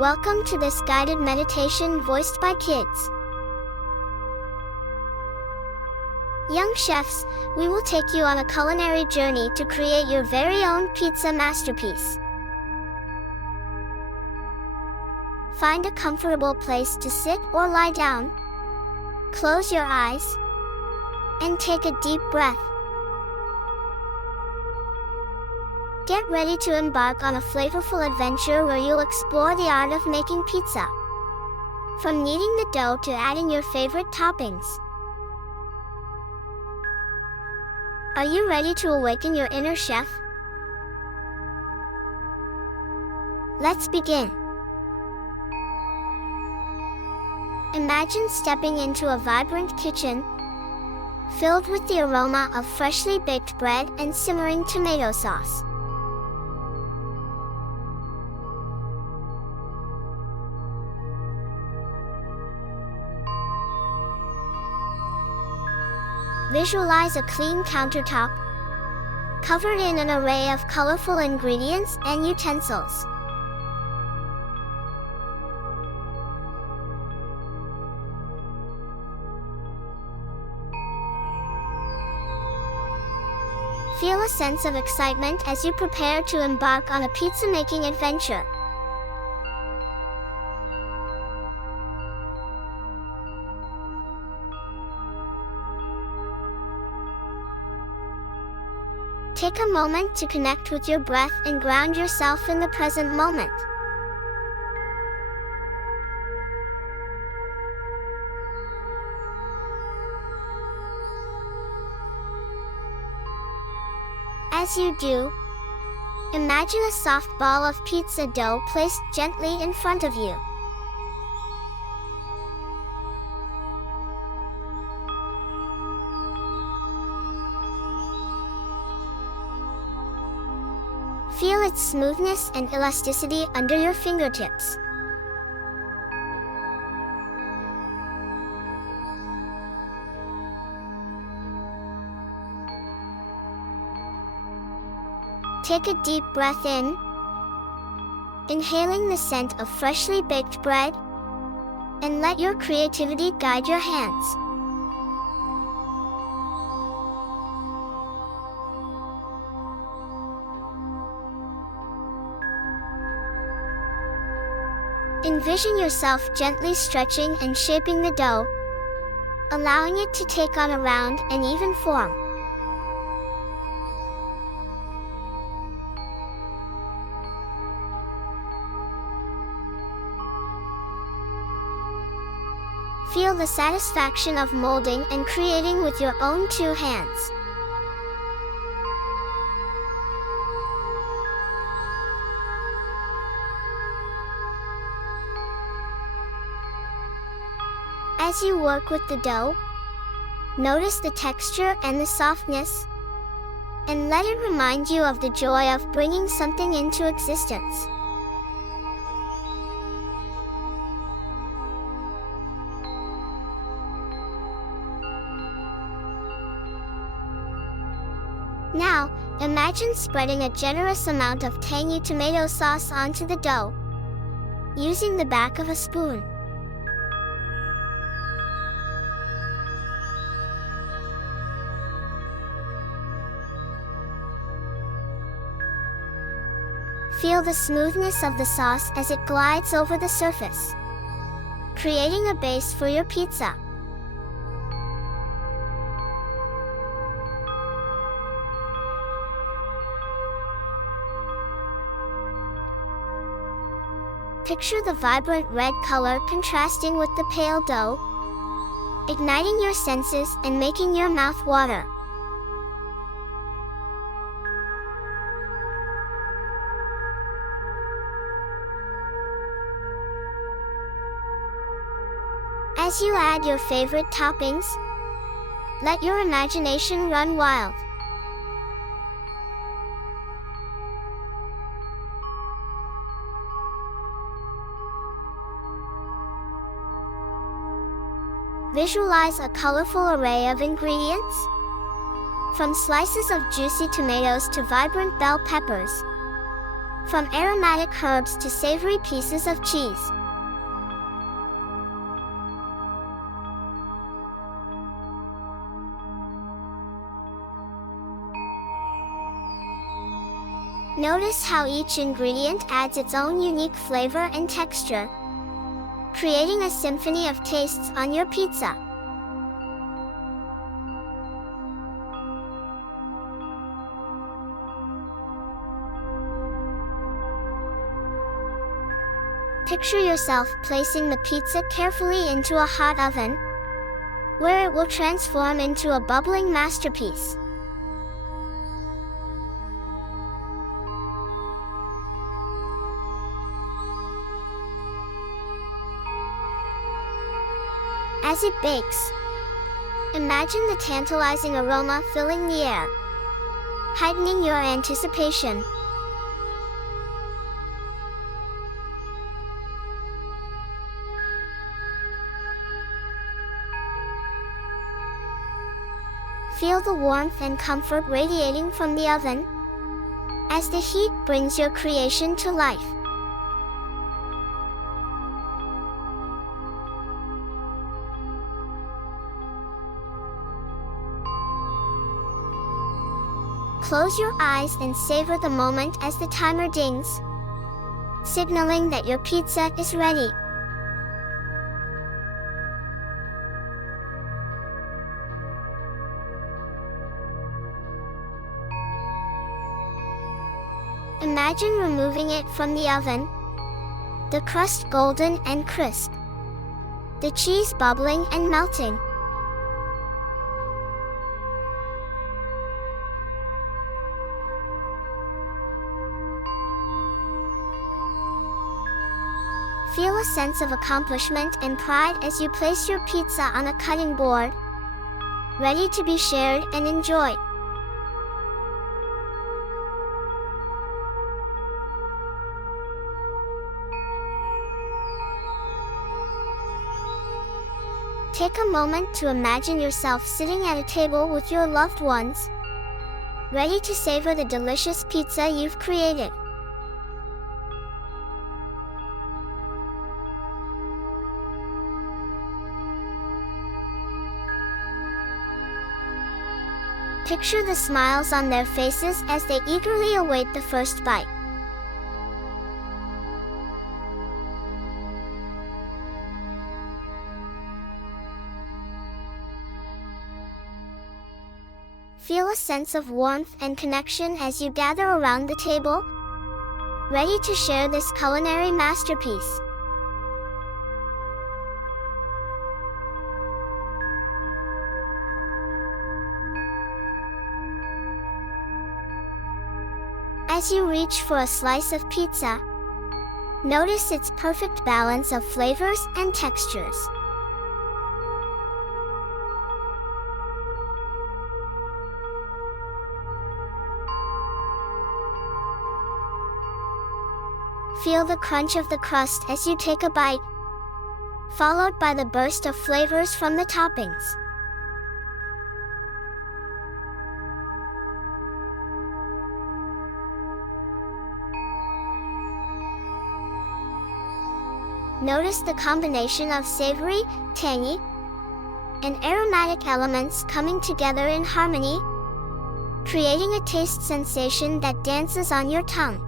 Welcome to this guided meditation voiced by kids. Young chefs, we will take you on a culinary journey to create your very own pizza masterpiece. Find a comfortable place to sit or lie down. Close your eyes and take a deep breath. Get ready to embark on a flavorful adventure where you'll explore the art of making pizza. From kneading the dough to adding your favorite toppings. Are you ready to awaken your inner chef? Let's begin. Imagine stepping into a vibrant kitchen, filled with the aroma of freshly baked bread and simmering tomato sauce. Visualize a clean countertop, covered in an array of colorful ingredients and utensils. Feel a sense of excitement as you prepare to embark on a pizza-making adventure. Take a moment to connect with your breath and ground yourself in the present moment. As you do, imagine a soft ball of pizza dough placed gently in front of you. Feel its smoothness and elasticity under your fingertips. Take a deep breath in, inhaling the scent of freshly baked bread, and let your creativity guide your hands. Envision yourself gently stretching and shaping the dough, allowing it to take on a round and even form. Feel the satisfaction of molding and creating with your own two hands. As you work with the dough, notice the texture and the softness, and let it remind you of the joy of bringing something into existence. Now, imagine spreading a generous amount of tangy tomato sauce onto the dough, using the back of a spoon. Feel the smoothness of the sauce as it glides over the surface, creating a base for your pizza. Picture the vibrant red color contrasting with the pale dough, igniting your senses and making your mouth water. As you add your favorite toppings, let your imagination run wild. Visualize a colorful array of ingredients, from slices of juicy tomatoes to vibrant bell peppers. from aromatic herbs to savory pieces of cheese. Notice how each ingredient adds its own unique flavor and texture, creating a symphony of tastes on your pizza. Picture yourself placing the pizza carefully into a hot oven, where it will transform into a bubbling masterpiece. As it bakes, imagine the tantalizing aroma filling the air, heightening your anticipation. Feel the warmth and comfort radiating from the oven, as the heat brings your creation to life. Close your eyes and savor the moment as the timer dings, signaling that your pizza is ready. Imagine removing it from the oven, the crust golden and crisp, the cheese bubbling and melting. Feel a sense of accomplishment and pride as you place your pizza on a cutting board, ready to be shared and enjoyed. Take a moment to imagine yourself sitting at a table with your loved ones, ready to savor the delicious pizza you've created. Picture the smiles on their faces as they eagerly await the first bite. Feel a sense of warmth and connection as you gather around the table, ready to share this culinary masterpiece. As you reach for a slice of pizza, notice its perfect balance of flavors and textures. Feel the crunch of the crust as you take a bite, followed by the burst of flavors from the toppings. Notice the combination of savory, tangy, and aromatic elements coming together in harmony, creating a taste sensation that dances on your tongue.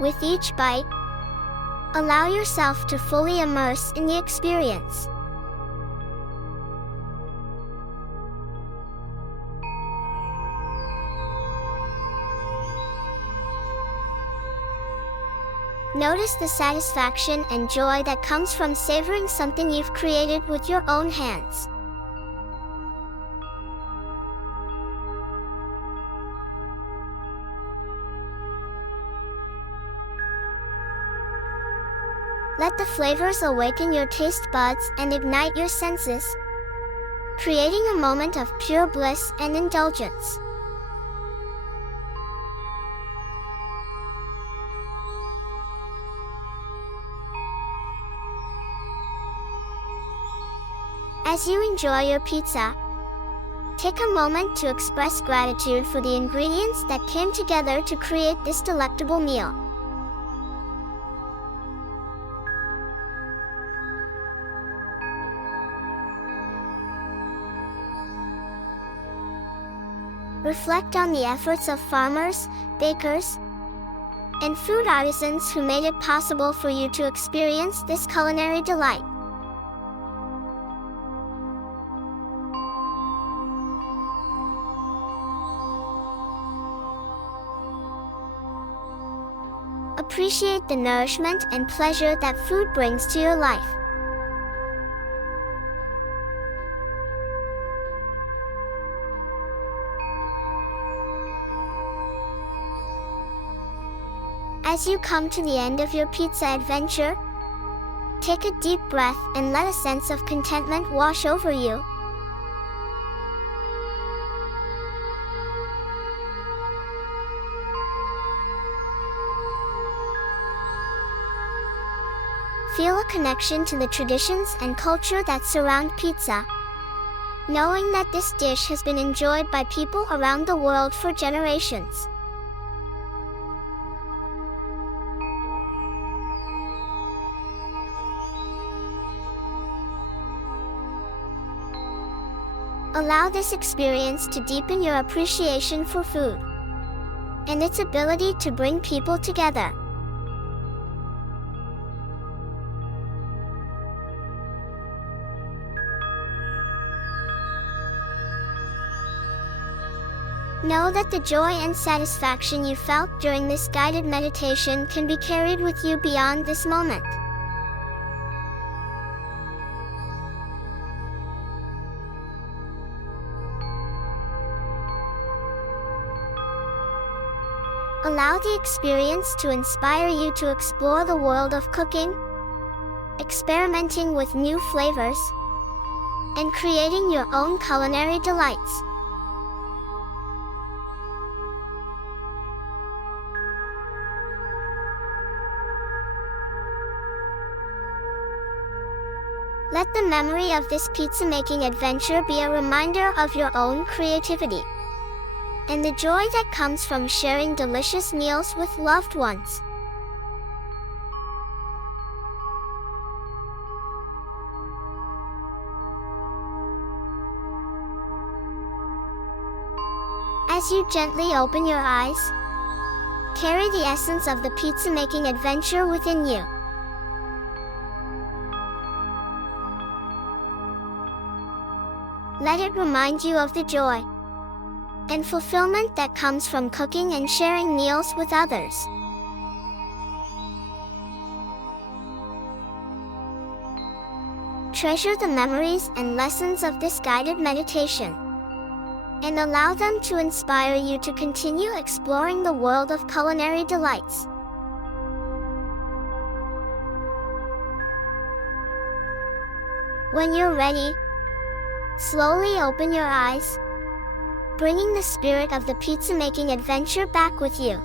With each bite, allow yourself to fully immerse in the experience. Notice the satisfaction and joy that comes from savoring something you've created with your own hands. Let the flavors awaken your taste buds and ignite your senses, creating a moment of pure bliss and indulgence. As you enjoy your pizza, take a moment to express gratitude for the ingredients that came together to create this delectable meal. Reflect on the efforts of farmers, bakers, and food artisans who made it possible for you to experience this culinary delight. Appreciate the nourishment and pleasure that food brings to your life. As you come to the end of your pizza adventure, take a deep breath and let a sense of contentment wash over you. Feel a connection to the traditions and culture that surround pizza, knowing that this dish has been enjoyed by people around the world for generations. Allow this experience to deepen your appreciation for food and its ability to bring people together. Know that the joy and satisfaction you felt during this guided meditation can be carried with you beyond this moment. Allow the experience to inspire you to explore the world of cooking, experimenting with new flavors, and creating your own culinary delights. Let the memory of this pizza-making adventure be a reminder of your own creativity and the joy that comes from sharing delicious meals with loved ones. As you gently open your eyes, carry the essence of the pizza-making adventure within you. Let it remind you of the joy and fulfillment that comes from cooking and sharing meals with others. Treasure the memories and lessons of this guided meditation, and allow them to inspire you to continue exploring the world of culinary delights. When you're ready, slowly open your eyes, bringing the spirit of the pizza-making adventure back with you.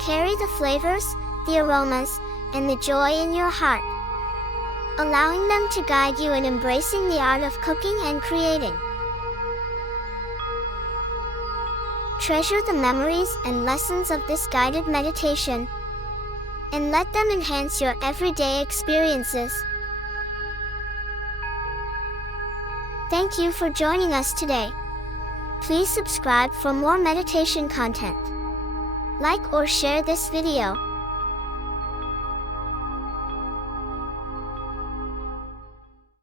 Carry the flavors, the aromas, and the joy in your heart, allowing them to guide you in embracing the art of cooking and creating. Treasure the memories and lessons of this guided meditation, and let them enhance your everyday experiences. Thank you for joining us today. Please subscribe for more meditation content. Like or share this video.